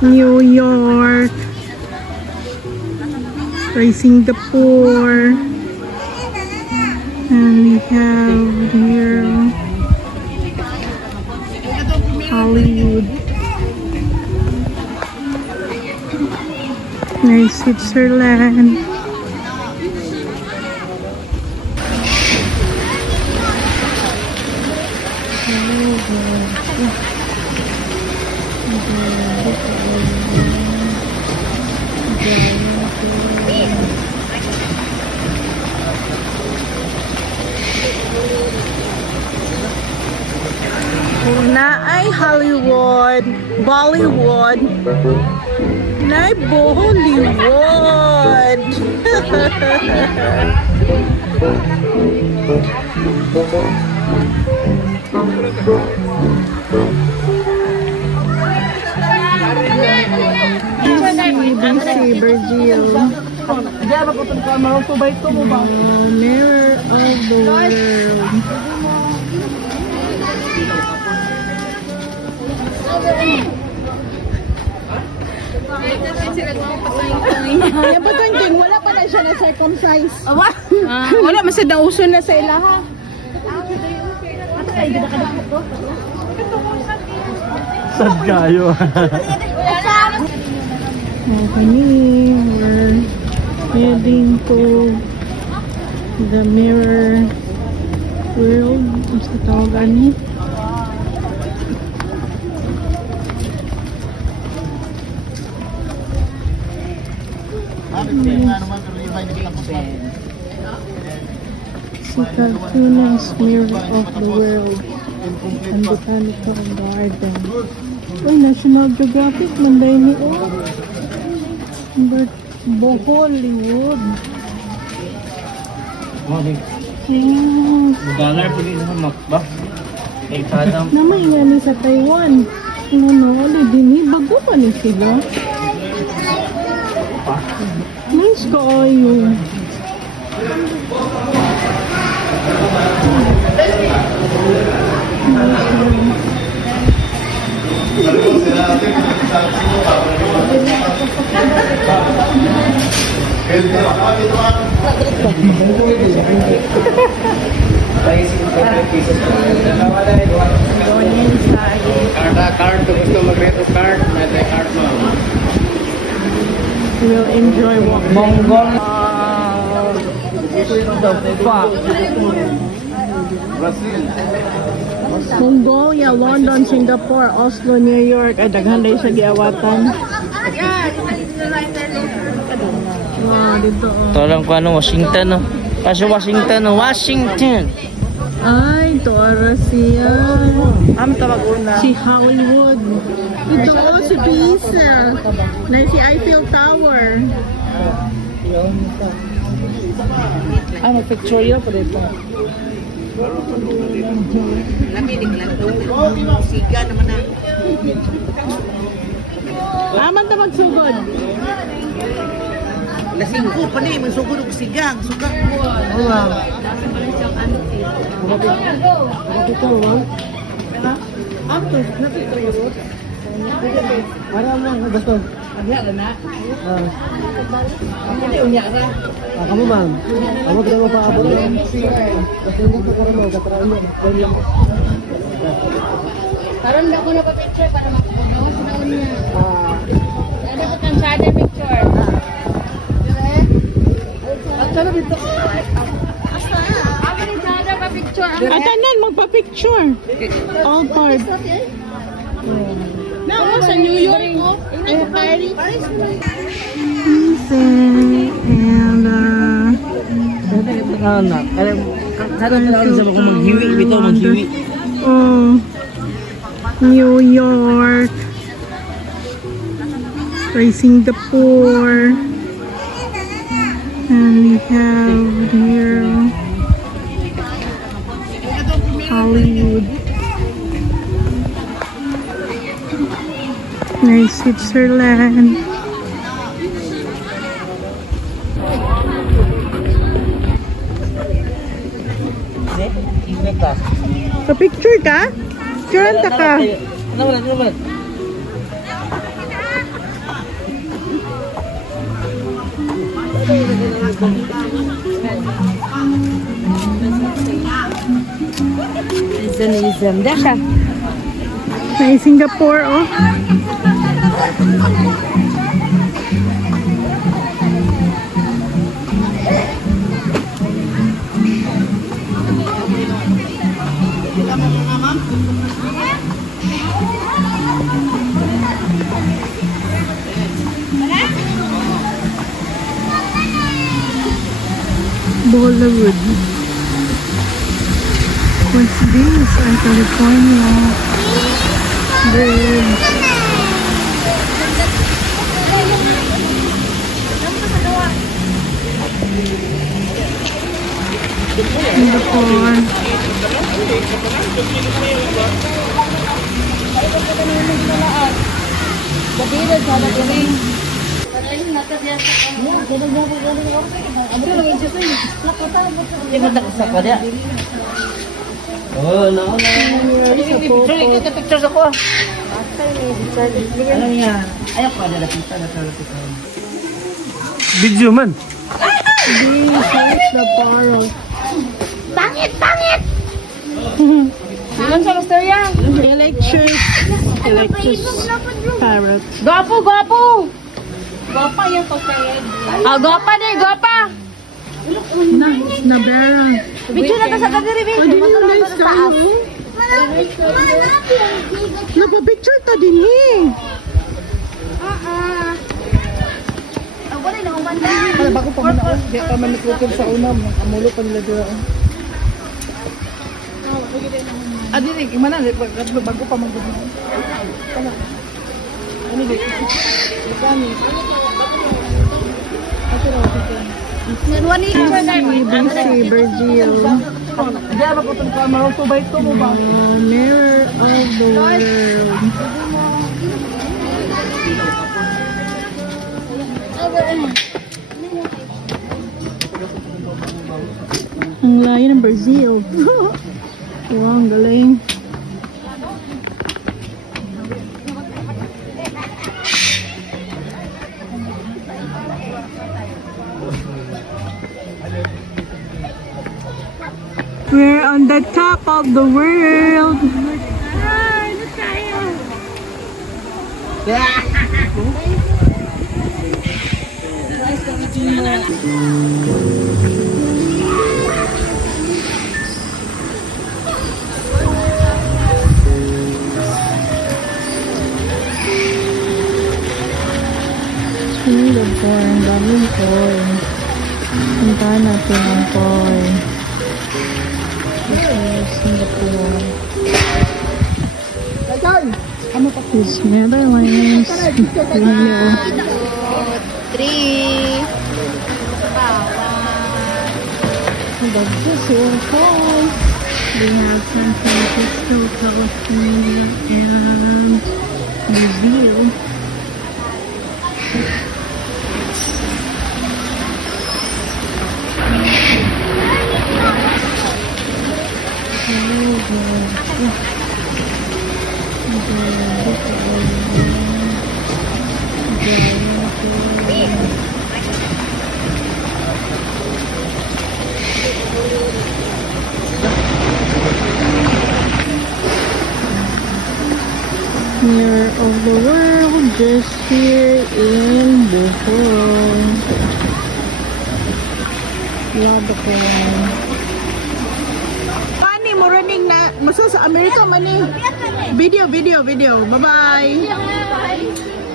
New York, Singapore, and we have here Hollywood. There's Switzerland. Na ay Hollywood, Bollywood, na ay Bollywood. BBC Brazil. Mirror of the world. Yan ba ito? Wala pa na siya na circumcise. Wala, masad na uso na sa ilaha. Sad kayo. Okay, we're heading to the mirror world. Ang sa tawagan niya. Si Cartunas Mirror of the World and Botanical Garden. Uy, National Geographic Manday ni Hollywood. Dollar po din sa makba. Namay nga ni sa Taiwan. Ano, din bago pa ni sila. Nice kayo. We'll enjoy walking. Mongol. The fuck? Mongolia, London, Singapore, Oslo, New York. Ay, daghan day sa giawatan. Wow, dito oh. Ito lang ko ano, Washington no. Kaso Washington no, Washington. Ay, ito ara siya. Tawag una. Si Hollywood. Ito oh, si Pisa. Na si Eiffel Tower. Ay, mag-picture yun po dito. Siga naman na. Aman ta magsugod. Lasing ko pa ni, magsugod og sigang. Suga. Kamu ma'am, kamu kita mau apa abot? Kasi hindi ko rin mo katraon mo. Karon na ko na pa picture para makuno sinaon niya. Ano ko tang sada picture. Sana dito. Ako ni sada pa picture. Atanan magpa-picture. All part. Ako sa New York ko. Paris. And New York, Singapore, and we have here Hollywood. There's Switzerland. Ka-picture ka? Picturean ta ka. Ism. Dasha. May Singapore, oh. Bollywood. What's this? California. Bridge. Singapore. Oh, no. Pictures ako. Ano yan? Ayaw pa na lapita na sa lapita. Video man. This is the parrot. Pangit! Ilan sa gusto yan? Electric parrot. Gwapo! Gwapa yung pagkayad. Gwapa na gwapa! Nice na bera. Video na to sa kadiri, Oh, din yung nice ka, oh. Napapicture ta din eh. Wala na umanda. Ano, bago pa man ako. Di pa man nagtutur sa unam. Amulo pa nila doon. Ah, di, gimana? Bago pa man doon. Ano ba? Ikani. Nanwani ko na. BBC Brazil. Di, ba ko itong camera? Tubay ito mo ba? Mirror of the world. Ang layo ng Brazil. Wow, ang galing. We're on the top of the world. Singapore, ang daming toy. Puntahan natin ang toy. This is Singapore. This Netherlands. Hello. 3. That's just so cool. They have San Francisco, California, and New Zealand. Mirror of the world, just here in Bohol. Love the Korean. Pani mo running na maso sa Amerika man eh. Video. Bye-bye.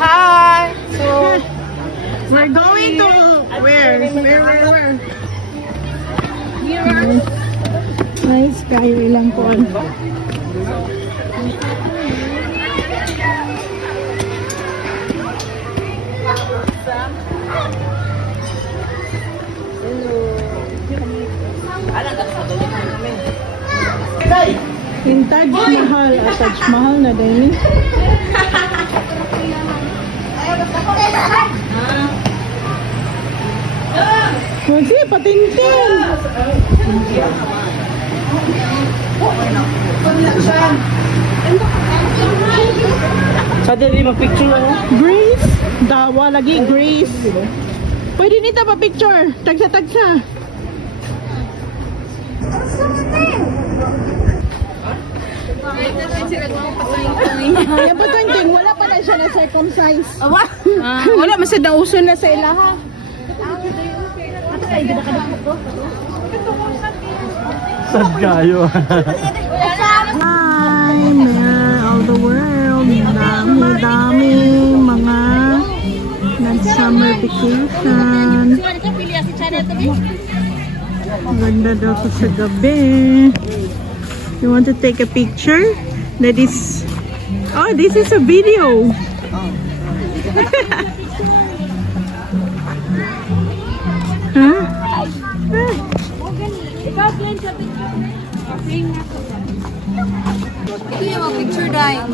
Hi! So, We're going to where? Nice kayo ilang kuan. Yung Taj Mahal, Taj Mahal na din. Kasi patintin. Sa dili mag-picture ako. Grace? Dawa lagi, Grace. Pwede nito pa picture. Tagsa-tagsa. Yan pa 20, wala pa na siya na circumcise. Wala, masad na uso na sa ilaha. Sad kayo. Hi, Mayor of the World. Dami-dami mga nag-summer vacation. Ang ganda daw to sa gabi. You want to take a picture? That is... Oh, this is a video. Huh? Ito yung picture dahil.